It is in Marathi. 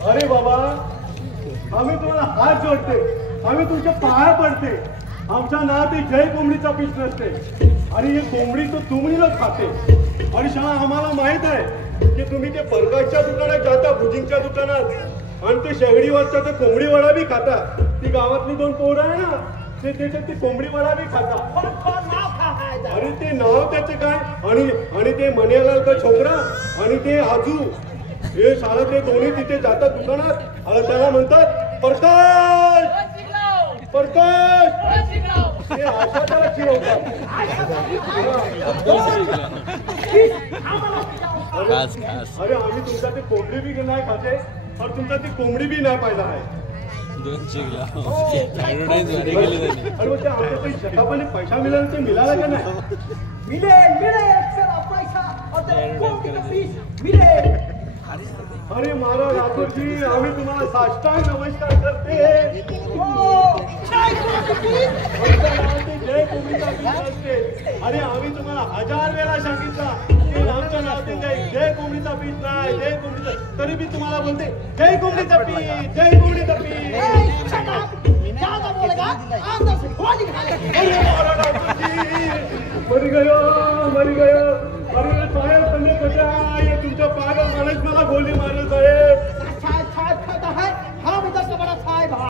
अरे बाबा, आम्ही तुम्हाला हात जोडते, आम्ही तुमच्या पाया पडते. आमच्या नाव ते जय कोंबडीचा पीस नसते आणि हे कोंबडी तो तुमणीलाच खाते. आणि शाळा आम्हाला माहित आहे की तुम्ही ते परकाशच्या दुकानात जाता, भुजिंगच्या दुकानात, आणि ते शेगडीवरचा ते कोंबडी वडा बी खाता. ती गावातली दोन पोरं आहे ना, ते त्याच्यात ती कोंबडी वडा बी खाता. अरे ते नाव त्याचे काय, आणि ते मनियालाल का छोकरा आणि ते आजू, हे शाळा ते दोन्ही तिथे जातात दुकानात आणि त्याला म्हणतात प्रकाश प्रकाश. ते अशा त्याला चिरवतात. अरे आम्ही तुमचा ते कोंबडी बी नाही खाते और तुमचा ती कोंबडी बी नाही पाहिला आहे. पैसा मिळाला ते मिळाला का नाही? अरे महाराज राठोडजी, आम्ही तुम्हाला साष्टांग नमस्कार करते. जय कोंबडीचा पीस असते. अरे आम्ही तुम्हाला 1000 वेळा सांगितलं की आमच्या नावाचे जय कोंबडीचा पीस नाही, जय कोंबडीचा, तरी मी तुम्हाला बोलते जय कोंबडीचा पीस, जय कोंबडीचा पीस. मरी गयो मरी गयो. अरे साहेब तुम्ही कशा आहे? तुमच्या पागल माणूस मला गोली मारलं साहेब.